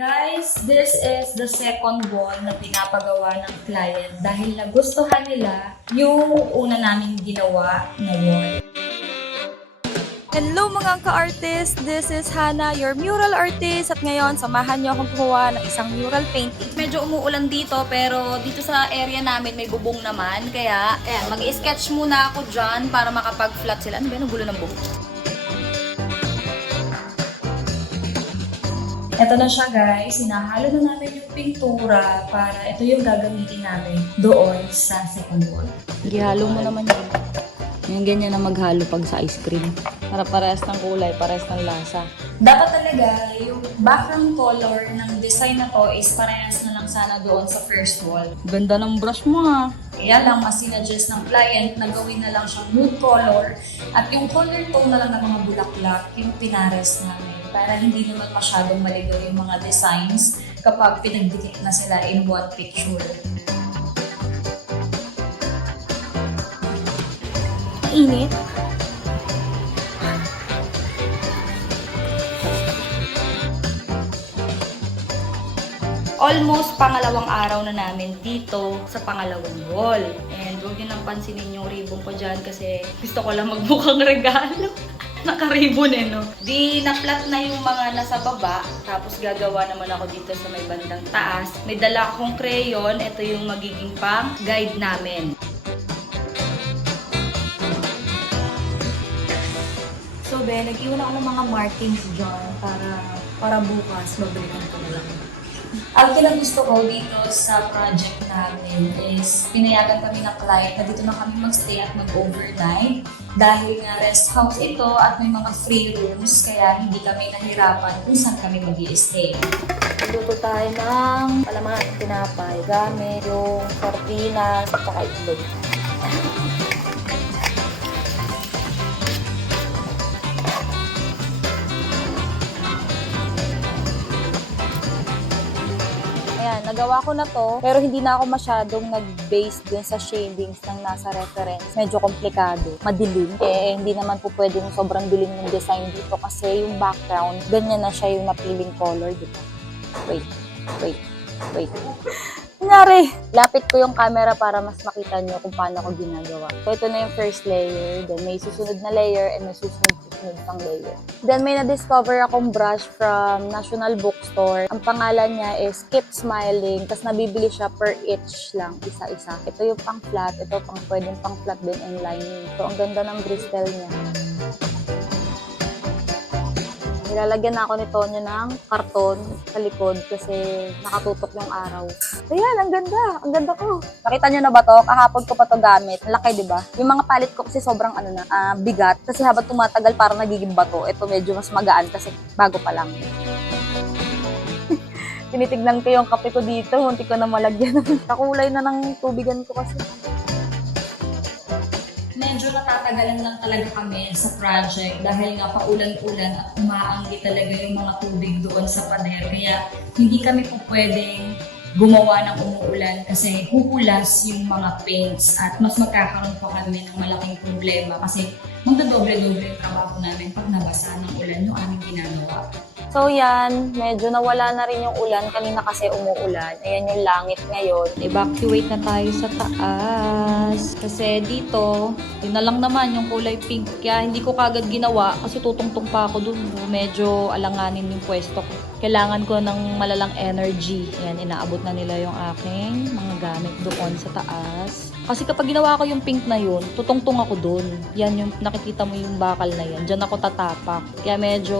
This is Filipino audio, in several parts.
Guys, this is the second wall na pinapagawa ng client dahil nagustuhan nila yung una naming ginawa na wall. Hello mga ka-artist! This is Hana, your mural artist. At ngayon, samahan niyo akong kumuha ng isang mural painting. Medyo umuulan dito, pero dito sa area namin may bubong naman. Kaya, ayan, mag-sketch muna ako dyan para makapag-flat sila. Ano ba yung gulo ng buhok? Ito na siya guys, sinahalo na namin yung pintura para ito yung gagamitin namin doon sa second wall. Gihalo mo naman yun. Yung ganyan na maghalo pag sa ice cream. Para parehas ng kulay, parehas ng lasa. Dapat talaga yung background color ng design na to is parehas na lang sana doon sa first wall. Ganda ng brush mo ha. Kaya lang, mas sinadjust ng client na gawin na lang siyang nude color at yung color tone na lang ng mga bulaklak, yung pinares namin para hindi naman masyadong maligaw yung mga designs kapag pinagdikit na sila in one picture. Mainit. Almost pangalawang araw na namin dito sa pangalawang wall. And huwag nyo nang pansinin yung ribbon ko dyan kasi gusto ko lang magmukhang regalo. Naka-ribbon no? Di na-flat na yung mga nasa baba. Tapos gagawa naman ako dito sa may bandang taas. May dala akong crayon. Ito yung magiging pang-guide namin. So, nag-iwan ako ng mga markings dyan para bukas mabalikan ko na lang. Ang kinagusto ko dito sa project namin is pinayagan kami ng client na dito na kami magstay at mag-overnight dahil nga rest house ito at may mga free rooms kaya hindi kami nahirapan kung saan kami mag-i-stay. Luto tayo ng palaman, tinapay, gamit yung sardinas at saka itlog. Ayan, nagawa ko na to, pero hindi na ako masyadong nag-base dun sa shadings ng nasa reference. Medyo komplikado, madilim. Hindi naman po pwedeng sobrang dilim yung design dito kasi yung background, ganyan na siya yung napiling color, di ba? Wait. Kunyari, lapit ko yung camera para mas makita nyo kung paano ko ginagawa. So, ito na yung first layer. Then, may susunod na layer and may susunod pang layer. Then, may na-discover akong brush from National Bookstore. Ang pangalan niya is Keep Smiling. Tapos, nabibili siya per each lang, isa-isa. Ito yung pang-flat. Ito pwedeng pang-flat din and lining. So, ang ganda ng bristle niya. Nilalagyan na ako ni Tonyo ng karton sa likod kasi nakatutok yung araw. Ayan, ang ganda. Ang ganda ko. Nakita nyo na ba to? Kahapon ko pa to gamit. Ang laki, di ba? Yung mga palit ko kasi sobrang bigat. Kasi habang tumatagal parang nagiging bato. Ito medyo mas magaan kasi bago pa lang. Tinitignan ko yung kape ko dito. Munti ko na malagyan. Kakulay na ng tubigan ko kasi. Medyo natatagalan lang talaga kami sa project dahil nga paulan-ulan at umaanggi talaga yung mga tubig doon sa pader. Kaya hindi kami po pwedeng gumawa ng umuulan kasi huhulas yung mga paints at mas magkakaroon pa kami ng malaking problema kasi magdodoble-doble yung trabaho namin pag nabasa ng ulan yung aming ginagawa. So yan, medyo nawala na rin yung ulan. Kanina kasi umuulan. Ayan yung langit ngayon. Evacuate na tayo sa taas. Kasi dito, yun na lang naman yung kulay pink. Kaya hindi ko kagad ginawa kasi tutungtong pa ako dun. Medyo alanganin yung pwesto ko. Kailangan ko ng malalang energy. Ayan, inaabot na nila yung aking mga gamit doon sa taas. Kasi kapag ginawa ko yung pink na yun, tutungtong ako dun. Yan yung nakikita mo yung bakal na yan. Diyan ako tatapak. Kaya medyo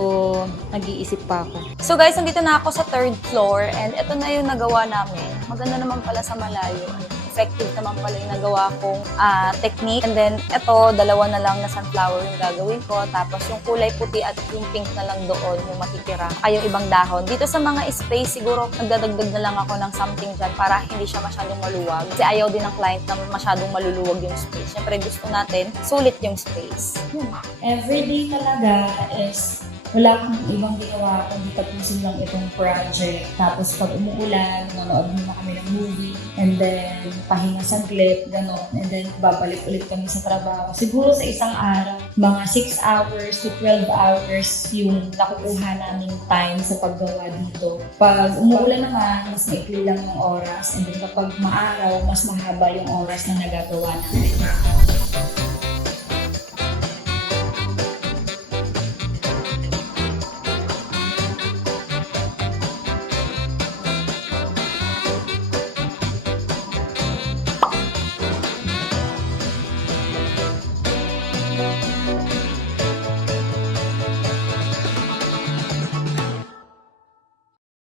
nag-iisip pa ako. So guys, nandito na ako sa third floor and ito na yung nagawa namin. Maganda naman pala sa malayo. Effective naman pala yung nagawa kong technique. And then, ito, dalawa na lang na sunflower yung gagawin ko. Tapos yung kulay puti at yung pink na lang doon yung matitira. Ay, yung ibang dahon. Dito sa mga space, siguro nagdadagdag na lang ako ng something dyan para hindi siya masyadong maluwag. Kasi ayaw din ng client na masyadong maluluwag yung space. Siyempre, gusto natin sulit yung space. Everyday talaga is wala kang ibang ginawa kundi tapusin lang itong project. Tapos pag umuulan, manonood muna kami ng movie, and then pahinga saglit, gano'n. And then babalik ulit kami sa trabaho. Siguro sa isang araw, mga 6 hours to 12 hours yung nakukuha namin time sa paggawa dito. Pag umuulan naman, mas maikli lang yung oras. And then kapag maaraw, mas mahaba yung oras na nagagawa namin.